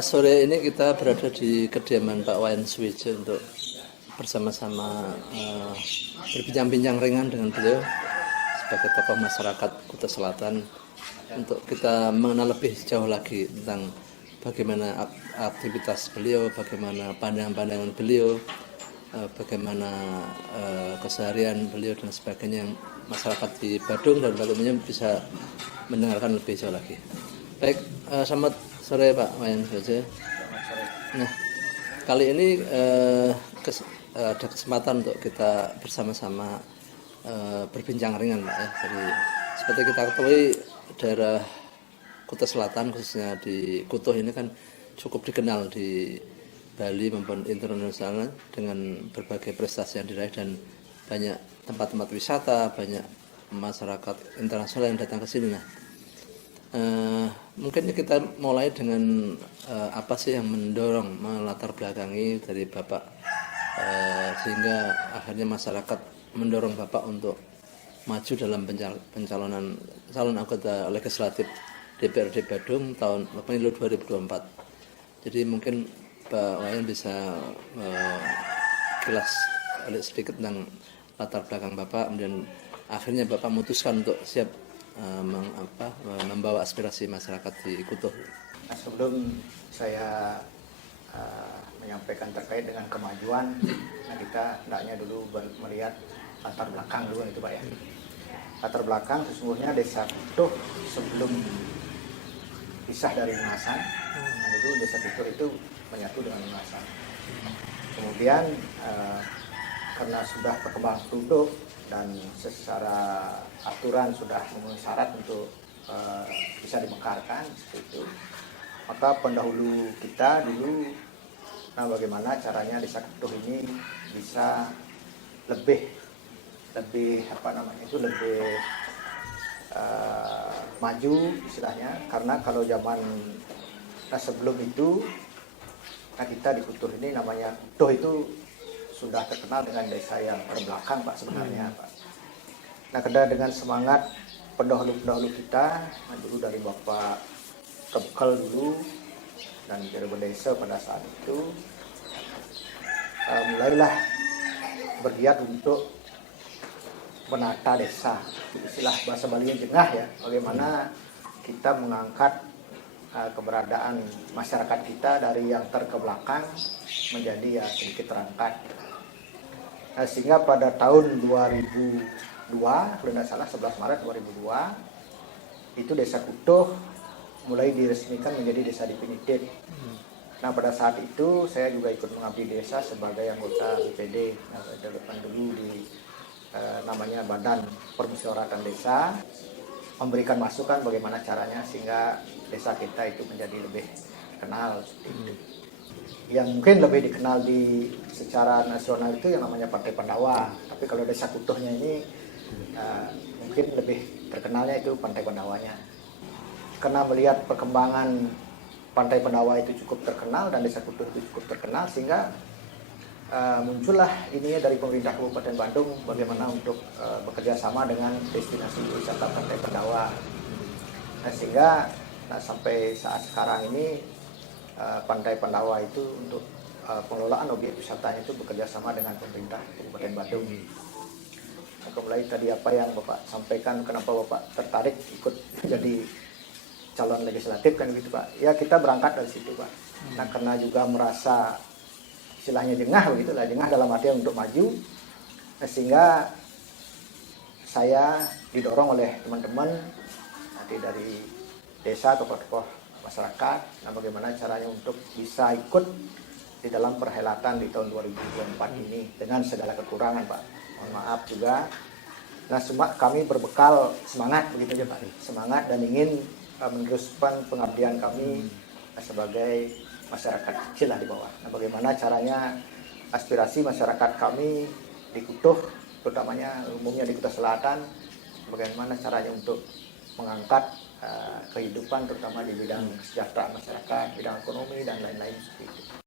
Sore ini kita berada di kediaman Pak Wayan Suwijo untuk bersama-sama berbincang-bincang ringan dengan beliau sebagai tokoh masyarakat Kuta Selatan untuk kita mengenal lebih jauh lagi tentang bagaimana aktivitas beliau, bagaimana pandangan-pandangan beliau, bagaimana keseharian beliau dan sebagainya yang masyarakat di Badung dan Badungnya bisa mendengarkan lebih jauh lagi. Baik, selamat sore Pak Wayan Suwijo. Nah, kali ini ada kesempatan untuk kita bersama-sama berbincang ringan Pak ya. Jadi seperti kita ketahui daerah Kuta Selatan khususnya di Kutuh ini kan cukup dikenal di Bali maupun internasional dengan berbagai prestasi yang diraih dan banyak tempat-tempat wisata, banyak masyarakat internasional yang datang ke sini. Nah, mungkin kita mulai dengan apa sih yang mendorong, melatar belakangi dari Bapak sehingga akhirnya masyarakat mendorong Bapak untuk maju dalam pencalonan calon anggota legislatif DPRD Badung tahun pemilu 2024. Jadi mungkin Pak Wayan bisa kilas sedikit tentang latar belakang Bapak, kemudian akhirnya Bapak memutuskan untuk siap membawa aspirasi masyarakat di Kutuh. Nah, sebelum saya menyampaikan terkait dengan kemajuan, nah kita hendaknya dulu melihat latar belakang dulu itu Pak ya. Latar belakang sesungguhnya desa Kutuh sebelum pisah dari Ungasan, nah dulu desa Kutuh itu menyatu dengan Ungasan. Kemudian karena sudah perkembangan penduduk dan secara aturan sudah memenuhi syarat untuk bisa dimekarkan seperti itu, maka pendahulu kita dulu, nah bagaimana caranya desa Kutuh ini bisa lebih maju istilahnya, karena kalau zaman sebelum itu kita di Kutuh ini namanya Kutuh itu sudah terkenal dengan desa yang terbelakang Pak sebenarnya Pak. Nah karena dengan semangat pendahulu-pendahulu kita, dulu dari Bapak Kebekal dulu dan Jawa Desa pada saat itu mulailah bergiat untuk menata desa, istilah bahasa Bali yang jengah ya, bagaimana kita mengangkat keberadaan masyarakat kita dari yang terkebelakang menjadi ya sedikit terangkat. Nah, sehingga pada tahun 2002, kalau tidak salah 11 Maret 2002, itu desa Kutuh mulai diresmikan menjadi desa definitif. Nah pada saat itu saya juga ikut mengabdi desa sebagai anggota BPD, dulu di namanya Badan Permusyawaratan Desa, memberikan masukan bagaimana caranya sehingga desa kita itu menjadi lebih kenal seperti itu. Yang mungkin lebih dikenal di secara nasional itu yang namanya Pantai Pandawa, tapi kalau desa Kutuhnya ini mungkin lebih terkenalnya itu Pantai Pandawanya. Karena melihat perkembangan Pantai Pandawa itu cukup terkenal dan desa Kutuh itu cukup terkenal, sehingga muncullah ininya dari pemerintah Kabupaten Bandung bagaimana untuk bekerja sama dengan destinasi wisata Pantai Pandawa. Nah, sehingga sampai saat sekarang ini Pantai Pandawa itu untuk pengelolaan objek wisatanya itu bekerja sama dengan pemerintah Kabupaten Bandung. Nah, mulai tadi apa yang Bapak sampaikan, kenapa Bapak tertarik ikut jadi calon legislatif kan gitu Pak. Ya kita berangkat dari situ Pak. Nah karena juga merasa istilahnya jengah begitulah, jengah dalam artian untuk maju. Nah, sehingga saya didorong oleh teman-teman nanti dari desa atau tokoh masyarakat, nah bagaimana caranya untuk bisa ikut di dalam perhelatan di tahun 2024 ini dengan segala kekurangan Pak. Mohon maaf juga. Nah kami berbekal semangat begitu aja Pak. Semangat dan ingin meneruskan pengabdian kami sebagai masyarakat kecil lah di bawah. Nah, bagaimana caranya aspirasi masyarakat kami di Kutuh, terutamanya umumnya di Kuta Selatan, bagaimana caranya untuk mengangkat kehidupan terutama di bidang kesejahteraan masyarakat, bidang ekonomi dan lain-lain seperti itu.